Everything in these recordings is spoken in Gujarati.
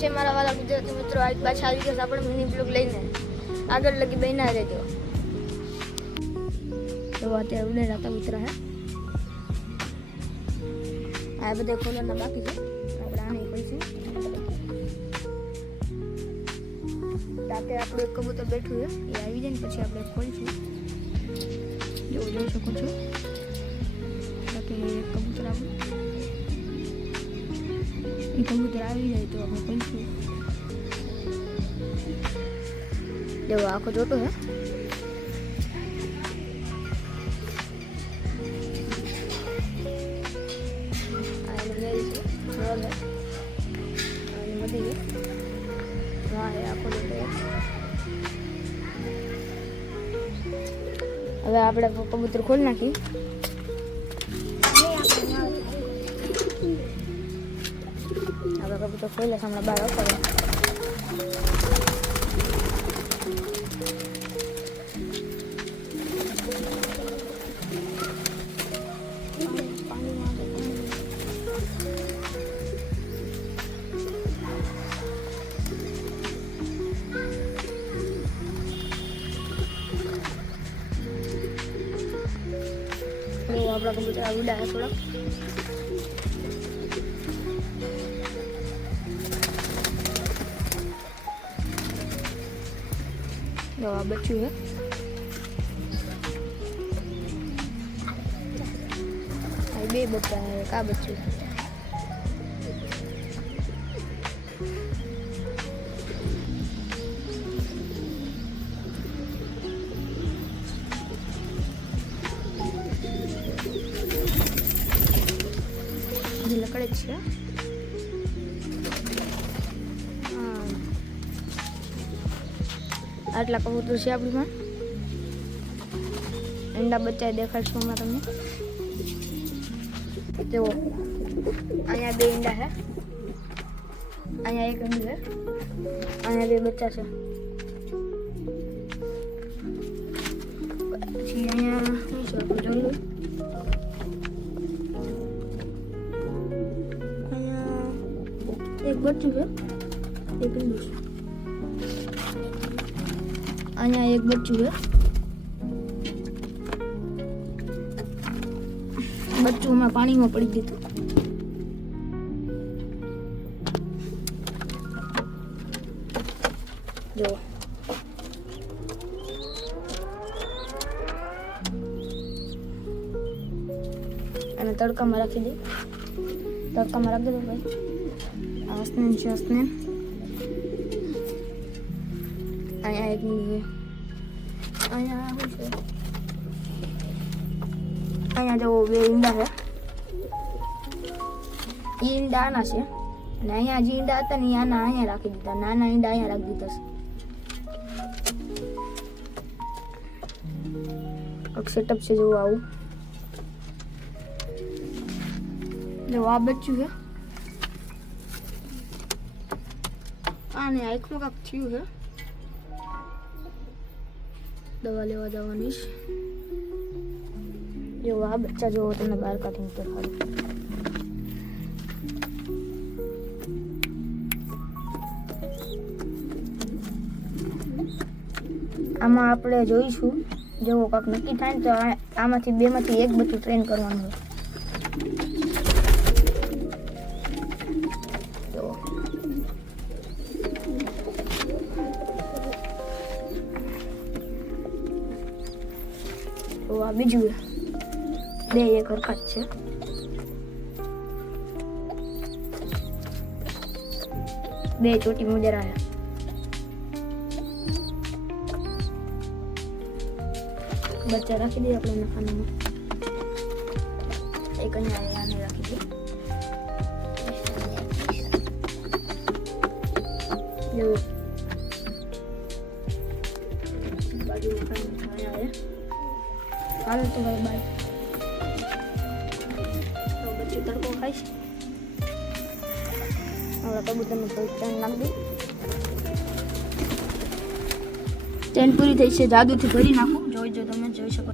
છે મારા વાલા ગુજરાતી મિત્રો, આજ પાછા આવી ગયા આપણે મિની બ્લોગ લઈને. આગળ લગી બન્યા રહેજો. તો અત્યારે ઉડે રાતા મિત્ર હે આ બધા ખોલવાના બાકી છે. આપણે આને ખોલશું. રાતે આપણું એક કબૂતર બેઠું છે, એ આવી જાય ને પછી આપણે ખોલશું. જો જોઈ શકો છો બાકી એક કબૂતર આપણું, એ કબૂતર આવી જાય તો આપણે ખોલશું. જો આખો જોટો હે. હવે આપણે કબૂતર ખોલી નાખી. આપણે કબૂતર ખોલ્યા હમણાં બહાર આવતા. આપણા કબૂતર ઉડા હે થોડા. જો આ બચ્ચું હે. આ બે બચ્ચા હે, કા બચ્ચું લકડે જ છે. આટલા કબૂતર છે આપણીમાં. ઈંડા બચ્ચા દેખાડશું હમણાં તમને. જુઓ અહીંયા બે ઈંડા છે, અહીંયા એક ઈંડું છે, અહીંયા બે બચ્ચા છે. પછી અહીંયા શું છે આપણું જંગલ. એક બચ્ચું છે, એક ઈંડું છે. અહીંયા એક બચ્ચું છે. બચ્ચું હમણાં પાણીમાં પડી ગયું હતું. જો અને તડકામાં રાખી દે. તડકામાં રાખી દો ભાઈ. હસને છે હસને. અહીંયા એક મીંડું છે. અહીંયા શું છે? અહીંયા જો બે ઈંડા છે. એ ઈંડા આના છે અને અહીંયા જે ઈંડા હતા ને એ આના અહીંયા રાખી દીધા. નાના ઈંડા અહીંયા રાખી દીધા છે. સેટઅપ છે જો આવું. જો આ બચ્ચું છે. આને આંખમાં કાંક થયું છે. દવા લેવા જવાની છે. જો આ બચ્ચા જો તમને બહાર કાઢીને દેખાડું. આમાં આપણે જોઈશું જો કાંક નક્કી થાય ને તો આમાંથી બેમાંથી એક બચ્ચું ટ્રેન કરવાનું હોય. તો આ બીજું બે એક હરખા જ છે. બે ચોટી મુજરા છે. બચ્ચા રાખી દઈએ આપણે ખાનામાં. એક અહીંયા આને રાખી દઈએ. બાજુ અહીંયા હાલ તો ભાઈ બાય. તો બચ્ચું તડકો ખાઈશ. હવે કબૂતરને થોડીક ચેન નાખી દઈ. ચેન પૂરી થઈ છે, જાદુથી ભરી નાખું. જોઈજો તમે જોઈ શકો.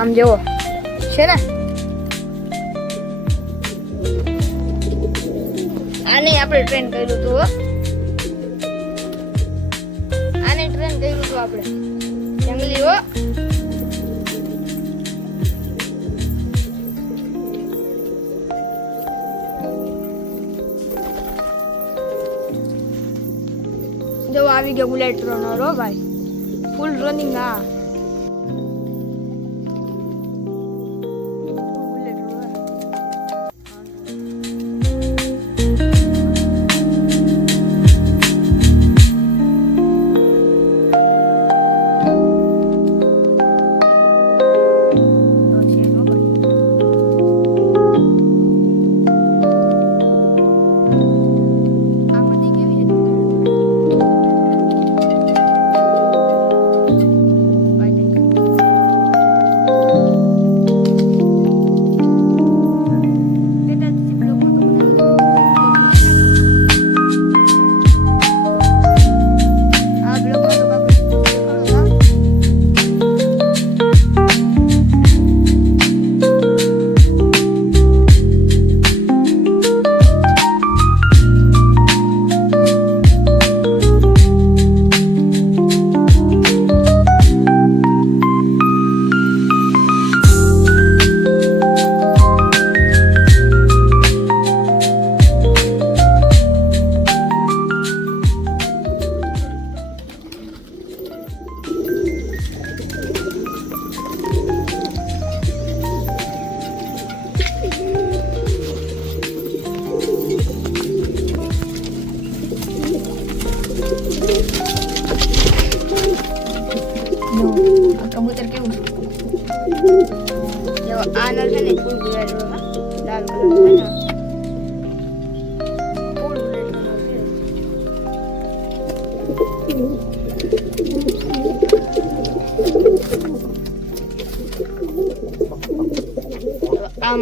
આમ જેવો છે ને આને આપણે ટ્રેન કર્યું હતું હો. આને ટ્રેન કર્યું હતું આપણે જંગલી હો. જો આવી ગયો બુલેટ રનર હો ભાઈ, ફૂલ રનિંગ. આ કબૂતર કેવું છે જો આ નર છે ને ફૂલ બુલેટ લાલ કલર છે ને ફૂલ બુલેટ છે આમ